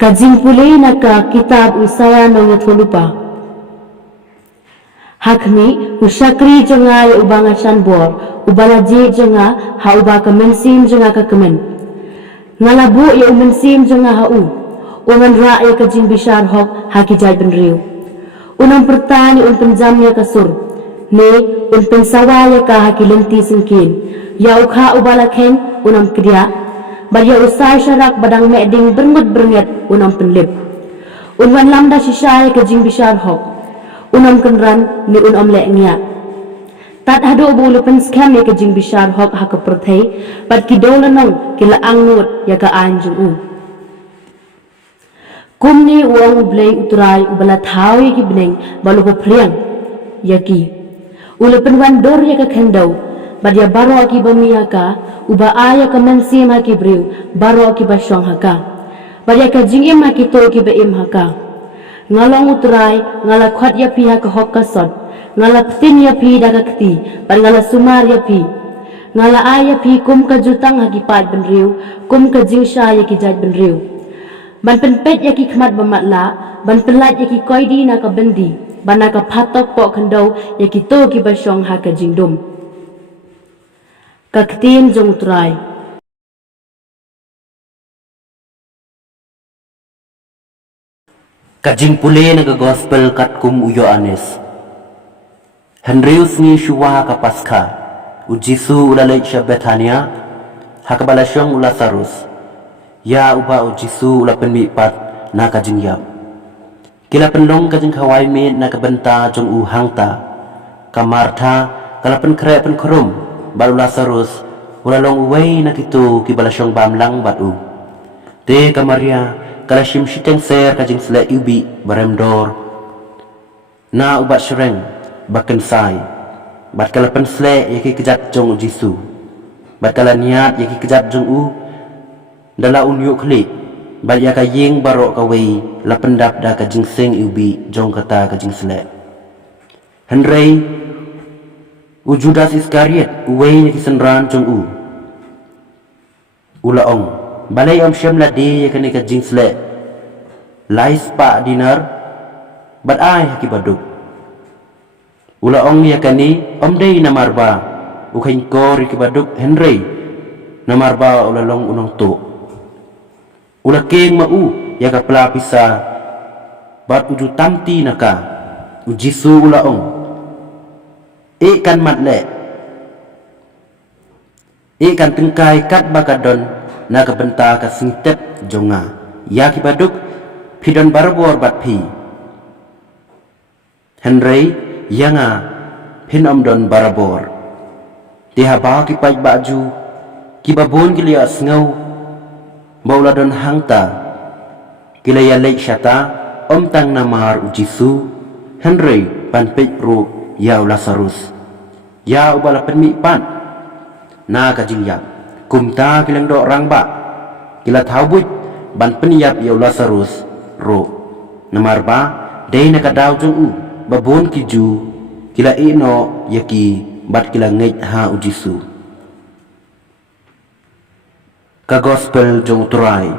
Kajing pulih naka kitab Isaya nong thulupa. Hakmi usakri jenga ya ubanga shanbor, ubalaji jenga ha ubaka mensim jenga ka kemen. Ngalabu ya umensim jenga ha uman ra ya kajing bishar hok hakijai benriu. Unang pertani un penjam ya kasur, ne un pensawa ya ka hakilenti singkin. Ya ukha ubala ken unang kriya. Baya usai syarak badang meding bernget unam penlip. Unwan lamda shishay ke jing bishar hok. Unam kenran ni unam lek ngia. Tat hadu bulu pen scam ke jing bishar hok ha ke perthai. Bat ki dola nong kila angut ya ka anjung Kumni uang ublay uturai ubala thao ya ki beneng balu pepriang ya ki. Ulu penwan dor ya ka kendau. Badia baro aki bamiya ka, uba aya ka mensim haki briu, baro aki basyong haka. Badia ka jingim haki to ki beim haka. Ngalong utrai, ngala kwat ya pi haka hok kasot, ngala ptin ya pi daga kti, pan ngala sumar ya pi. Ngala aya pi kum ka jutang haki pat benriu, kum ka jingsha ya ki jaj benriu. Ban penpet ya ki khmat bamatla, ban penlat ya ki koidi na ka bendi, ban na ka patok pok kendau ya ki to ki basyong haka jingdum. Kaktin jong utrai. Kajing pulih naga gospel kat kum uyo anis. Henrius ni shuwa ka paskha. Ujisu ulalay siya Bethania. Hakabalasyong ula sarus. Ya uba ujisu ula penmipat na kajing yap. Kila penlong kajing kawai mit na kabenta jong uhangta. Kamarta kala penkre penkerum. Baru Lazarus ulalong uway na kitu kibalasyong bamlang batu. Te kamaria kala shimshiteng ser kajing sila ubi baremdor. Na ubat syureng bakensai. Bat kala pensle yaki kejat jong jisu. Bat kala niat yaki kejat jong dala unyuk klik. Bat yaka ying barok kawai la pendap da kajing sing ubi jong kata kajing sila. Henry Judas Iskariot uway ni kisenran jong ulaong balay syam ladi ya kani kajing sle lais pa dinar bat ay hakibaduk ulaong ya kani day namarba ukain kor kibaduk Henry namarba ulalong unong to ulaking ya ka pelapisa bat uju tamti naka ujisu ulaong ikan matle ikan tengkai kat bakadon na kabenta ka singtep jonga ya kibaduk pidon barbor bat pi Henry yanga pinomdon barabor tihaba ki pai baju kibabon gilia sngau bauladon hangta kilaya lek syata tang namar ujisu Henry panpej ru ya Lazarus ya ubala penmipan na kajing yap kumta kilang do orang ba kila thaubut ban penyap ya Lazarus ro namarba day nakadaw jong babon kiju kila ino yaki bat kila ngej ha ujisu ka gospel jong turai